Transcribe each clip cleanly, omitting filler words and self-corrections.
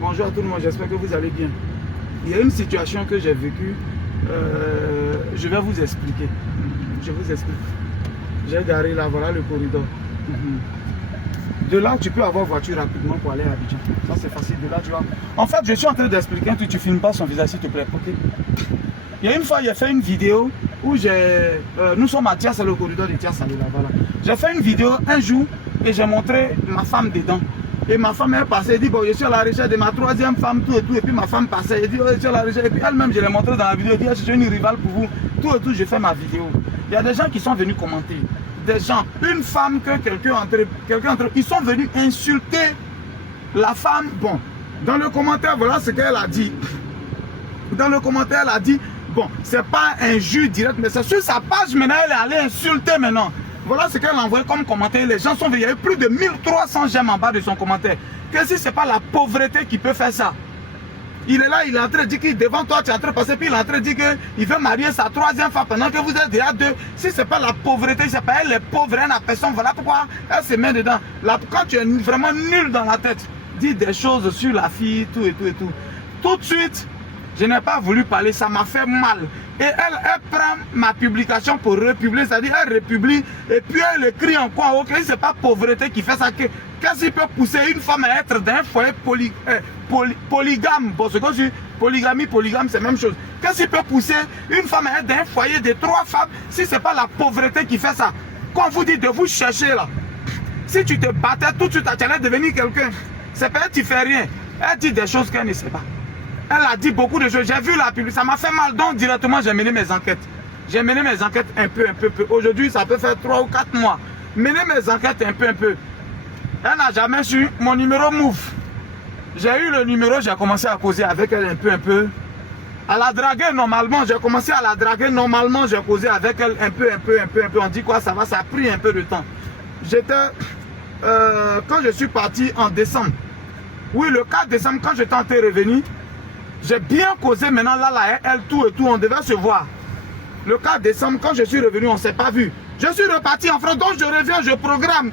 Bonjour à tout le monde, j'espère que vous allez bien. Il y a une situation que j'ai vécue, je vais vous expliquer. Je vous explique. J'ai garé là, voilà le corridor. De là, tu peux avoir voiture rapidement pour aller à Abidjan. Ça, c'est facile. De là, tu vois. En fait, je suis en train d'expliquer un truc. Tu ne filmes pas son visage, s'il te plaît. Okay? Il y a une fois, j'ai fait une vidéo où j'ai... nous sommes à Tias, le corridor de Tias, là, voilà. J'ai fait une vidéo un jour et j'ai montré ma femme dedans. Et ma femme est passée, elle dit, bon, je suis à la recherche de ma troisième femme, tout et tout. Et puis ma femme passait, elle dit, oh, je suis à la recherche. Et puis elle-même, je l'ai montré dans la vidéo, elle dit, je suis une rivale pour vous. Tout et tout, je fais ma vidéo. Il y a des gens qui sont venus commenter. Des gens, une femme que quelqu'un entre, ils sont venus insulter la femme. Bon, dans le commentaire, voilà ce qu'elle a dit. Dans le commentaire, elle a dit, bon, c'est pas un jus direct, mais c'est sur sa page maintenant, elle est allée insulter maintenant. Voilà ce qu'elle a envoyé comme commentaire. Les gens sont venus, il y avait plus de 1300 j'aime en bas de son commentaire. Que si c'est pas la pauvreté qui peut faire ça. Il est là, il est en train de dire que devant toi, tu es en train de passer, puis il est en train de dire qu'il veut marier sa troisième femme pendant que vous êtes déjà deux. Si ce n'est pas la pauvreté, c'est pas elle, les pauvres, elle n'a personne. Voilà pourquoi elle se met dedans. Là, quand tu es vraiment nul dans la tête, dis des choses sur la fille, tout et tout et tout. Tout de suite, je n'ai pas voulu parler, ça m'a fait mal. Et elle prend ma publication pour republier, c'est-à-dire elle republie, et puis elle écrit en quoi, ok, c'est pas pauvreté qui fait ça. Qu'est-ce qui peut pousser une femme à être dans un foyer polygame? Bon, ce que je dis, polygame, c'est la même chose. Qu'est-ce qui peut pousser une femme à être dans un foyer de 3 femmes si c'est pas la pauvreté qui fait ça? Quand vous dites de vous chercher là, si tu te battais tout de suite, tu allais devenir quelqu'un. C'est pas elle qui fait rien. Elle dit des choses qu'elle ne sait pas. Elle a dit beaucoup de choses. J'ai vu la publicité, ça m'a fait mal. Donc directement, j'ai mené mes enquêtes. J'ai mené mes enquêtes un peu. Aujourd'hui, ça peut faire 3 ou 4 mois. Mené mes enquêtes un peu. Elle n'a jamais su mon numéro Move. J'ai eu le numéro, j'ai commencé à causer avec elle un peu. À la draguer normalement, j'ai commencé à la draguer normalement, j'ai causé avec elle un peu. On dit quoi, ça va, ça a pris un peu de temps. J'étais, quand je suis parti en décembre, oui, le 4 décembre, quand j'étais en train de revenir, j'ai bien causé maintenant là, elle, tout et tout, on devait se voir. Le 4 décembre, quand je suis revenu, on ne s'est pas vu. Je suis reparti en France, donc je reviens, je programme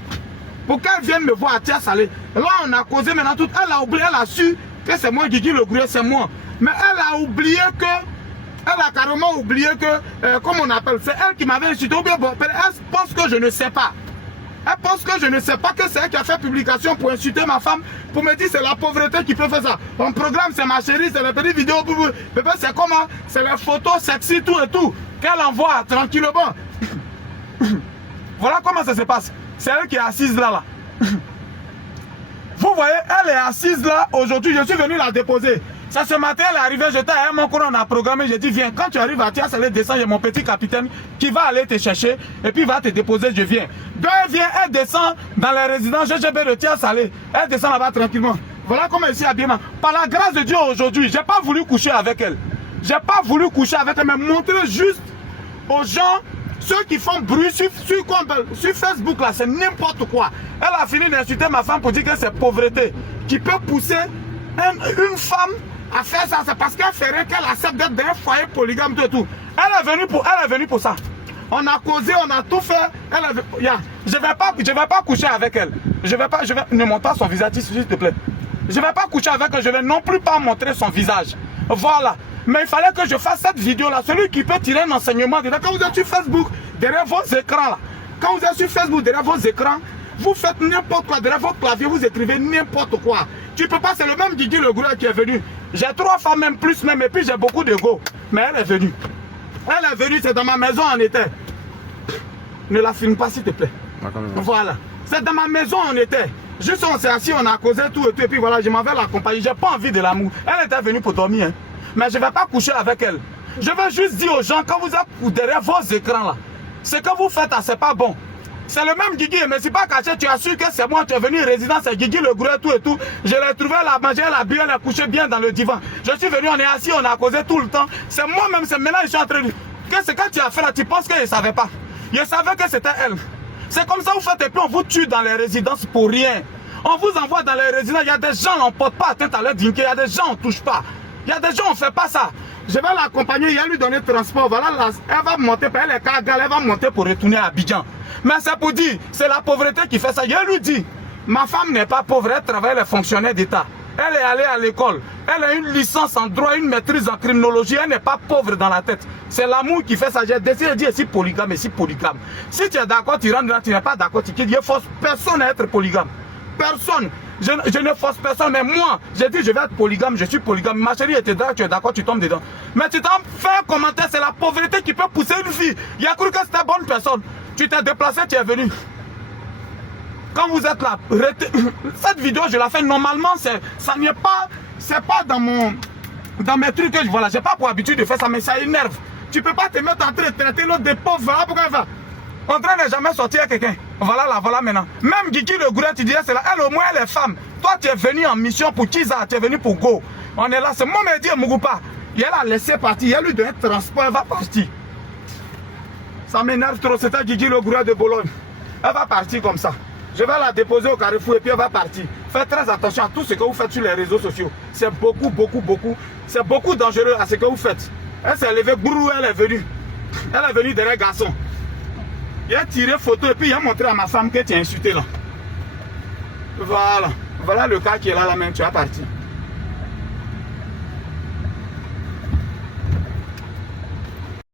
pour qu'elle vienne me voir à Tia Salé. Là, on a causé maintenant tout. Elle a oublié, elle a su que c'est moi, Guigui le Gruyère, c'est moi. Mais elle a oublié que, elle a carrément oublié que, comme on appelle, c'est elle qui m'avait insulté. Ou bien, bon, elle pense que je ne sais pas. Elle pense que je ne sais pas que c'est elle qui a fait publication pour insulter ma femme, pour me dire c'est la pauvreté qui peut faire ça. On programme, c'est ma chérie, c'est les petites vidéos, c'est comment, c'est les photos sexy, tout et tout, qu'elle envoie tranquillement. Voilà comment ça se passe. C'est elle qui est assise là. Vous voyez, elle est assise là aujourd'hui, je suis venu la déposer. Ça, ce matin, elle est arrivée, j'étais à mon cours, on a programmé, j'ai dit viens, quand tu arrives à Tia Salé, descends, il y a mon petit capitaine qui va aller te chercher et puis il va te déposer, je viens. Donc elle vient, elle descend dans les résidences GGB de Tia Salé, elle descend là-bas tranquillement. Voilà comment elle s'est habillée. Par la grâce de Dieu aujourd'hui, j'ai pas voulu coucher avec elle. J'ai pas voulu coucher avec elle, mais montrer juste aux gens, ceux qui font bruit sur Facebook là, c'est n'importe quoi. Elle a fini d'insulter ma femme pour dire que c'est pauvreté qui peut pousser une femme à faire ça. C'est parce qu'elle ferait qu'elle accepte d'être dans un foyer polygame et tout. Elle est venue pour ça. On a causé, on a tout fait. Je vais pas coucher avec elle. Ne montre pas son visage, s'il te plaît. Je vais pas coucher avec elle. Je vais non plus pas montrer son visage. Voilà. Mais il fallait que je fasse cette vidéo là. Celui qui peut tirer un enseignement dedans. Quand vous êtes sur Facebook, derrière vos écrans là. Quand vous êtes sur Facebook, derrière vos écrans, vous faites n'importe quoi. Derrière vos claviers, vous écrivez n'importe quoi. Tu peux pas, c'est le même Guigui le Gruyère qui est venu. J'ai 3 femmes, même plus même, et puis j'ai beaucoup d'ego. Mais elle est venue. Elle est venue, c'est dans ma maison en était. Ne la filme pas s'il te plaît. Voilà. C'est dans ma maison on était. Juste on s'est assis, on a causé tout et tout. Et puis voilà, je m'avais l'accompagner. J'ai pas envie de l'amour. Elle était venue pour dormir. Hein. Mais je ne vais pas coucher avec elle. Je veux juste dire aux gens, quand vous êtes derrière vos écrans là, ce que vous faites, c'est pas bon. C'est le même Guigui, mais c'est pas caché, tu as su que c'est moi, tu es venu résident, c'est Guigui le Gruyère, tout et tout. Je l'ai trouvé, elle a mangé, elle a bu, elle a couché bien dans le divan. Je suis venu, on est assis, on a causé tout le temps. C'est moi-même, c'est maintenant, je suis en train de dire, qu'est-ce que tu as fait là, tu penses que je ne savais pas. Je savais que c'était elle. C'est comme ça vous faites et puis on vous tue dans les résidences pour rien. On vous envoie dans les résidences, il y a des gens, on ne porte pas atteinte à leur dignité, il y a des gens, on ne touche pas. Il y a des gens, on ne fait pas ça. Je vais l'accompagner, il va lui donner le transport. Voilà, elle va monter, elle est elle va monter pour retourner à Abidjan. Mais c'est pour dire, c'est la pauvreté qui fait ça. Je lui dis, Ma femme n'est pas pauvre, elle travaille les fonctionnaires d'État. Elle est allée à l'école. Elle a une licence en droit, une maîtrise en criminologie. Elle n'est pas pauvre dans la tête. C'est l'amour qui fait ça. J'ai décidé de dire ici polygame, ici polygame. Si tu es d'accord, tu rentres là, tu n'es pas d'accord, tu quittes. Je ne force personne à être polygame. Personne. Je ne force personne. Mais moi, j'ai dit je vais être polygame, je suis polygame. Ma chérie était là, tu es d'accord, tu tombes dedans. Mais tu t'en fais un commentaire, c'est la pauvreté qui peut pousser une fille. Il a cru que c'était bonne personne. Tu t'es déplacé, tu es venu. Quand vous êtes là, cette vidéo, je la fais normalement, ça n'est pas, c'est pas dans mes trucs que je vois là. J'ai pas pour habitude de faire ça, mais ça énerve. Tu peux pas te mettre en train de traiter l'autre de pauvre. Voilà pourquoi elle va. En train de jamais sortir à quelqu'un. Voilà là, voilà maintenant. Même Guigui le Gouret, tu disais, c'est là. Elle au moins, elle est femme. Toi, tu es venu en mission pour Kiza, tu es venu pour Go. On est là, c'est moi, me dit Mugupa. Et elle a laissé partir, elle lui donne un transport, elle va partir. Ça m'énerve trop, c'était Guigui le Gouret de Bologne. Elle va partir comme ça. Je vais la déposer au Carrefour et puis elle va partir. Faites très attention à tout ce que vous faites sur les réseaux sociaux. C'est beaucoup, c'est beaucoup dangereux à ce que vous faites. Elle s'est levée, brou, elle est venue. Elle est venue derrière garçon. Il a tiré photo et puis il a montré à ma femme que tu es insulté là. Voilà. Voilà le cas qui est là, là même, tu as parti.